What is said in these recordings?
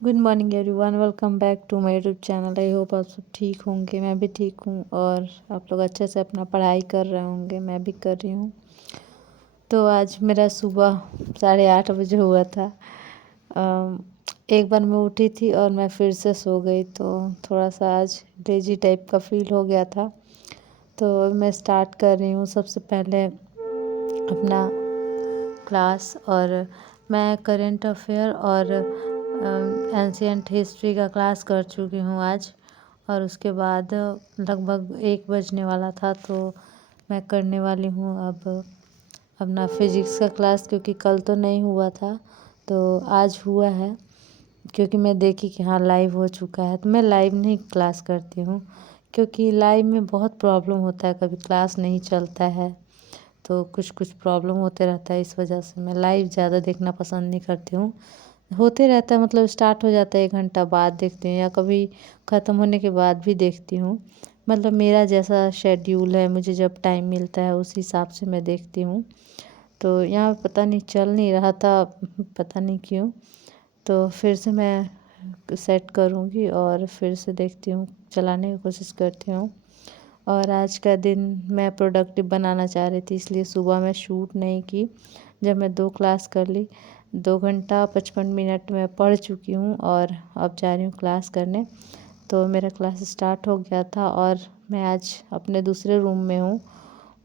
Good morning everyone, welcome back to my YouTube channel. I hope आप सब ठीक होंगे। मैं भी ठीक हूँ और आप लोग अच्छे से अपना पढ़ाई कर रहे होंगे। मैं भी कर रही हूँ। तो आज मेरा सुबह 8:30 बजे हुआ था। एक बार मैं उठी थी और मैं फिर से सो गई, तो थोड़ा सा आज लेजी टाइप का फील हो गया था। तो मैं स्टार्ट कर रही हूँ। सबसे पहले अपना क्लास, और मैं करेंट अफेयर और एंशियंट हिस्ट्री का क्लास कर चुकी हूँ आज। और उसके बाद लगभग 1 बजने वाला था, तो मैं करने वाली हूँ अब अपना फिज़िक्स का क्लास, क्योंकि कल तो नहीं हुआ था तो आज हुआ है। क्योंकि मैं देखी कि हाँ लाइव हो चुका है, तो मैं लाइव नहीं क्लास करती हूँ, क्योंकि लाइव में बहुत प्रॉब्लम होता है। कभी क्लास नहीं चलता है तो कुछ कुछ प्रॉब्लम होते रहता है। इस वजह से मैं लाइव ज़्यादा देखना पसंद नहीं करती हूँ। होते रहता है, मतलब स्टार्ट हो जाता है 1 घंटा बाद देखती हूँ, या कभी ख़त्म होने के बाद भी देखती हूँ। मतलब मेरा जैसा शेड्यूल है, मुझे जब टाइम मिलता है उस हिसाब से मैं देखती हूँ। तो यहाँ पता नहीं चल नहीं रहा था, पता नहीं क्यों। तो फिर से मैं सेट करूँगी और फिर से देखती हूँ, चलाने की कोशिश करती हूँ। और आज का दिन मैं प्रोडक्टिव बनाना चाह रही थी, इसलिए सुबह मैं शूट नहीं की। जब मैं 2 क्लास कर ली, 2 घंटा 55 मिनट में पढ़ चुकी हूँ और अब जा रही हूँ क्लास करने। तो मेरा क्लास स्टार्ट हो गया था और मैं आज अपने दूसरे रूम में हूँ।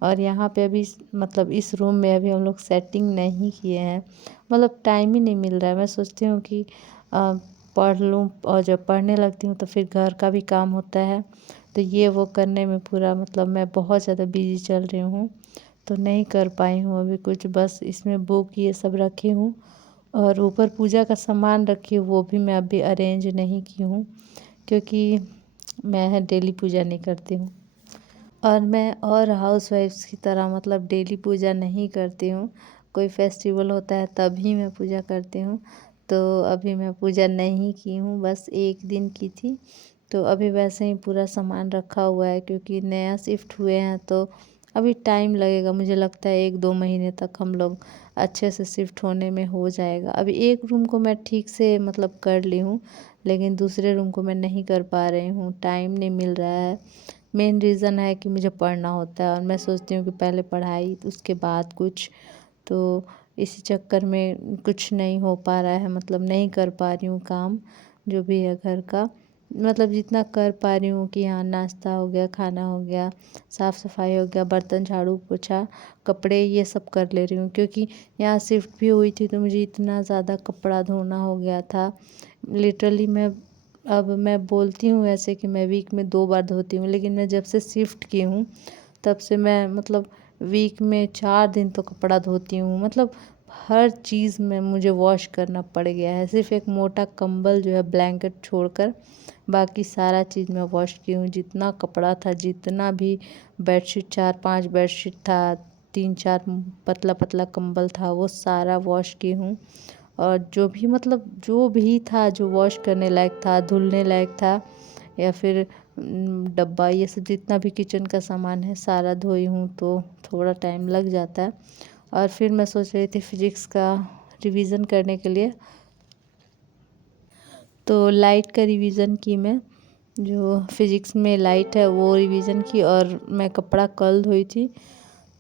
और यहाँ पे अभी मतलब इस रूम में अभी हम लोग सेटिंग नहीं किए हैं, मतलब टाइम ही नहीं मिल रहा है। मैं सोचती हूँ कि पढ़ लूँ, और जब पढ़ने लगती हूँ तो फिर घर का भी काम होता है, तो ये वो करने में पूरा मतलब मैं बहुत ज़्यादा बिजी चल रही हूँ। तो नहीं कर पाई हूँ अभी कुछ, बस इसमें बुक ये सब रखी हूँ और ऊपर पूजा का सामान रखी हूँ, वो भी मैं अभी अरेंज नहीं की हूँ, क्योंकि मैं डेली पूजा नहीं करती हूँ। और मैं और हाउसवाइफ्स की तरह मतलब डेली पूजा नहीं करती हूँ। कोई फेस्टिवल होता है तभी मैं पूजा करती हूँ। तो अभी मैं पूजा नहीं की हूँ, बस 1 दिन की थी। तो अभी वैसे ही पूरा सामान रखा हुआ है, क्योंकि नया शिफ्ट हुए हैं तो अभी टाइम लगेगा। मुझे लगता है 1-2 महीने तक हम लोग अच्छे से शिफ्ट होने में हो जाएगा। अभी एक रूम को मैं ठीक से मतलब कर ली हूँ, लेकिन दूसरे रूम को मैं नहीं कर पा रही हूँ, टाइम नहीं मिल रहा है। मेन रीज़न है कि मुझे पढ़ना होता है और मैं सोचती हूँ कि पहले पढ़ाई उसके बाद कुछ। तो इसी चक्कर में कुछ नहीं हो पा रहा है, मतलब नहीं कर पा रही हूँ काम जो भी है घर का। मतलब जितना कर पा रही हूँ कि हाँ नाश्ता हो गया, खाना हो गया, साफ़ सफाई हो गया, बर्तन झाड़ू पोछा, कपड़े, ये सब कर ले रही हूँ। क्योंकि यहाँ शिफ्ट भी हुई थी तो मुझे इतना ज़्यादा कपड़ा धोना हो गया था। लिटरली अब मैं बोलती हूँ ऐसे कि मैं वीक में 2 बार धोती हूँ, लेकिन मैं जब से शिफ्ट की हूँ तब से मैं मतलब वीक में 4 दिन तो कपड़ा धोती हूँ। मतलब हर चीज़ में मुझे वॉश करना पड़ गया है। सिर्फ़ एक मोटा कंबल जो है ब्लैंकेट छोड़कर बाकी सारा चीज़ मैं वॉश की हूँ। जितना कपड़ा था, जितना भी बेडशीट, 4-5 बेडशीट था, 3-4 पतला पतला कंबल था, वो सारा वॉश की हूँ। और जो भी मतलब जो भी था, जो वॉश करने लायक था, धुलने लायक था, या फिर डब्बा, ये सब जितना भी किचन का सामान है सारा धोई हूँ। तो थोड़ा टाइम लग जाता है। और फिर मैं सोच रही थी फिज़िक्स का रिवीज़न करने के लिए, तो लाइट का रिवीज़न की मैं, जो फिज़िक्स में लाइट है वो रिवीज़न की। और मैं कपड़ा कल धोई थी,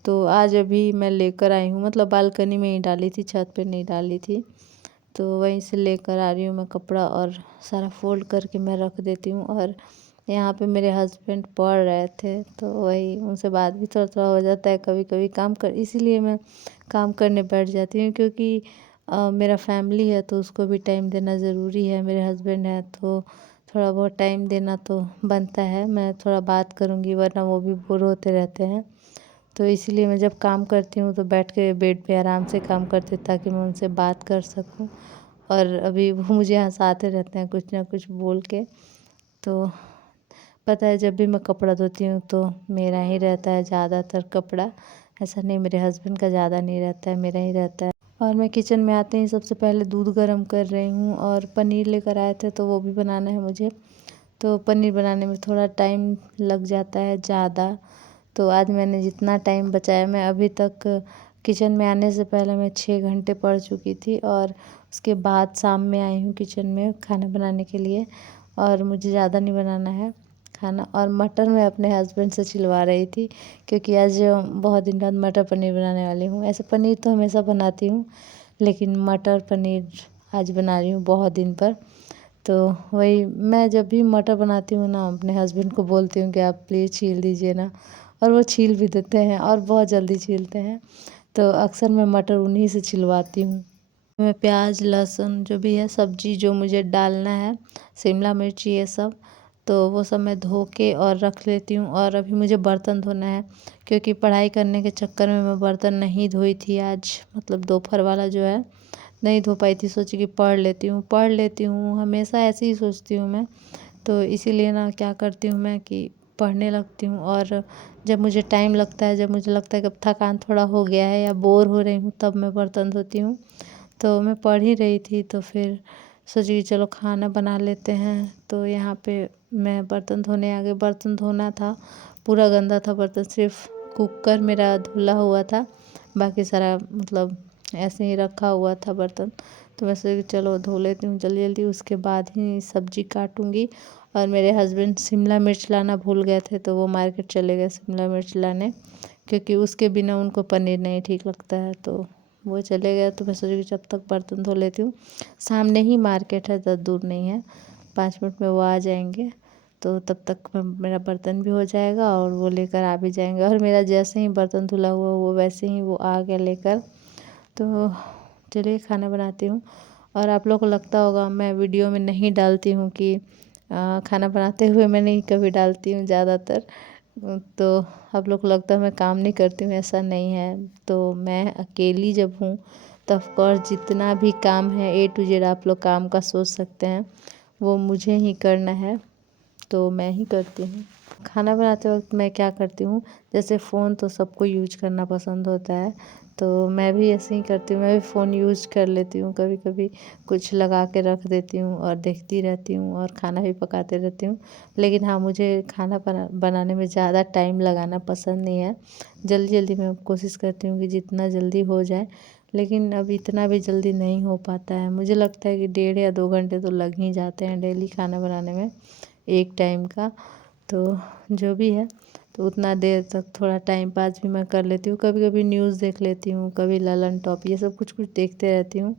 तो आज अभी मैं लेकर आई हूँ, मतलब बालकनी में ही डाली थी, छत पे नहीं डाली थी। तो वहीं से लेकर आ रही हूँ मैं कपड़ा और सारा फ़ोल्ड करके मैं रख देती हूँ। और यहाँ पे मेरे हस्बैंड पढ़ रहे थे, तो वही उनसे बात भी थोड़ा-थोड़ा हो जाता है कभी-कभी। इसीलिए मैं काम करने बैठ जाती हूँ, क्योंकि मेरा फैमिली है तो उसको भी टाइम देना ज़रूरी है। मेरे हस्बैंड हैं तो थोड़ा बहुत टाइम देना तो बनता है। मैं थोड़ा बात करूँगी, वरना वो भी बोर होते रहते हैं। तो इसीलिए मैं जब काम करती हूँ तो बैठ के बेड पे आराम से काम करती हूँ, ताकि मैं उनसे बात कर सकूँ। और अभी वो मुझे हँसाते रहते हैं कुछ ना कुछ बोल के। तो पता है, जब भी मैं कपड़ा धोती हूँ तो मेरा ही रहता है ज़्यादातर कपड़ा। ऐसा नहीं मेरे हस्बैंड का ज़्यादा नहीं रहता है, मेरा ही रहता है। और मैं किचन में आते ही सबसे पहले दूध गर्म कर रही हूँ, और पनीर लेकर आए थे तो वो भी बनाना है मुझे। तो पनीर बनाने में थोड़ा टाइम लग जाता है ज़्यादा। तो आज मैंने जितना टाइम बचाया, मैं अभी तक किचन में आने से पहले मैं 6 घंटे पढ़ चुकी थी और उसके बाद शाम में आई हूँ किचन में खाना बनाने के लिए। और मुझे ज़्यादा नहीं बनाना है खाना। और मटर मैं अपने हस्बैंड से छिलवा रही थी, क्योंकि आज बहुत दिन बाद मटर पनीर बनाने वाली हूँ। ऐसे पनीर तो हमेशा बनाती हूँ, लेकिन मटर पनीर आज बना रही हूँ बहुत दिन पर। तो वही मैं जब भी मटर बनाती हूँ ना, अपने हस्बैंड को बोलती हूँ कि आप प्लीज़ छील दीजिए ना, और वो छील भी देते हैं और बहुत जल्दी छीलते हैं। तो अक्सर मैं मटर उन्हीं से छिलवाती हूँ। मैं प्याज लहसुन जो भी है सब्जी जो मुझे डालना है, शिमला मिर्च ये सब, तो वो सब मैं धो के और रख लेती हूँ। और अभी मुझे बर्तन धोना है, क्योंकि पढ़ाई करने के चक्कर में मैं बर्तन नहीं धोई थी आज, मतलब दोपहर वाला जो है नहीं धो पाई थी। सोची कि पढ़ लेती हूँ, हमेशा ऐसे ही सोचती हूँ मैं। तो इसीलिए ना क्या करती हूँ मैं कि पढ़ने लगती हूँ। और जब मुझे टाइम लगता है, जब मुझे लगता है कि अब थकान थोड़ा हो गया है या बोर हो रही हूँ, तब मैं बर्तन धोती हूँ। तो मैं पढ़ ही रही थी, तो फिर सोची कि चलो खाना बना लेते हैं। तो यहाँ पे मैं बर्तन धोने आ गई। बर्तन धोना था, पूरा गंदा था बर्तन, सिर्फ कुकर मेरा धुला हुआ था, बाकी सारा मतलब ऐसे ही रखा हुआ था बर्तन। तो मैं सोची चलो धो लेती हूँ जल्दी जल्दी, उसके बाद ही सब्जी काटूँगी। और मेरे हस्बैंड शिमला मिर्च लाना भूल गए थे, तो वो मार्केट चले गए शिमला मिर्च लाने, क्योंकि उसके बिना उनको पनीर नहीं ठीक लगता है। तो वो चले गए, तो मैं सोची कि जब तक बर्तन धो लेती हूँ। सामने ही मार्केट है, ज़्यादा दूर नहीं है, 5 मिनट में वो आ जाएंगे। तो तब तक मेरा बर्तन भी हो जाएगा और वो लेकर आ भी जाएंगे। और मेरा जैसे ही बर्तन धुला हुआ वो वैसे ही वो आ गया लेकर। तो चलिए खाना बनाती हूँ। और आप लोग को लगता होगा मैं वीडियो में नहीं डालती हूँ कि खाना बनाते हुए मैं नहीं कभी डालती हूँ ज़्यादातर। तो आप लोग को लगता है मैं काम नहीं करती हूँ, ऐसा नहीं है। तो मैं अकेली जब हूँ तो ऑफ कोर्स जितना भी काम है ए टू जेड आप लोग काम का सोच सकते हैं, वो मुझे ही करना है, तो मैं ही करती हूँ। खाना बनाते वक्त मैं क्या करती हूँ, जैसे फ़ोन तो सबको यूज करना पसंद होता है, तो मैं भी ऐसे ही करती हूँ। मैं भी फ़ोन यूज कर लेती हूँ, कभी कभी कुछ लगा के रख देती हूँ और देखती रहती हूँ और खाना भी पकाते रहती हूँ। लेकिन हाँ, मुझे खाना बनाने में ज़्यादा टाइम लगाना पसंद नहीं है। जल्दी जल्दी मैं कोशिश करती हूँ कि जितना जल्दी हो जाए, लेकिन अब इतना भी जल्दी नहीं हो पाता है। मुझे लगता है कि 1.5 या 2 घंटे तो लग ही जाते हैं डेली खाना बनाने में, एक टाइम का। तो जो भी है, तो उतना देर तक थोड़ा टाइम पास भी मैं कर लेती हूँ। कभी कभी न्यूज़ देख लेती हूँ, कभी ललन टॉप, ये सब कुछ कुछ देखते रहती हूँ।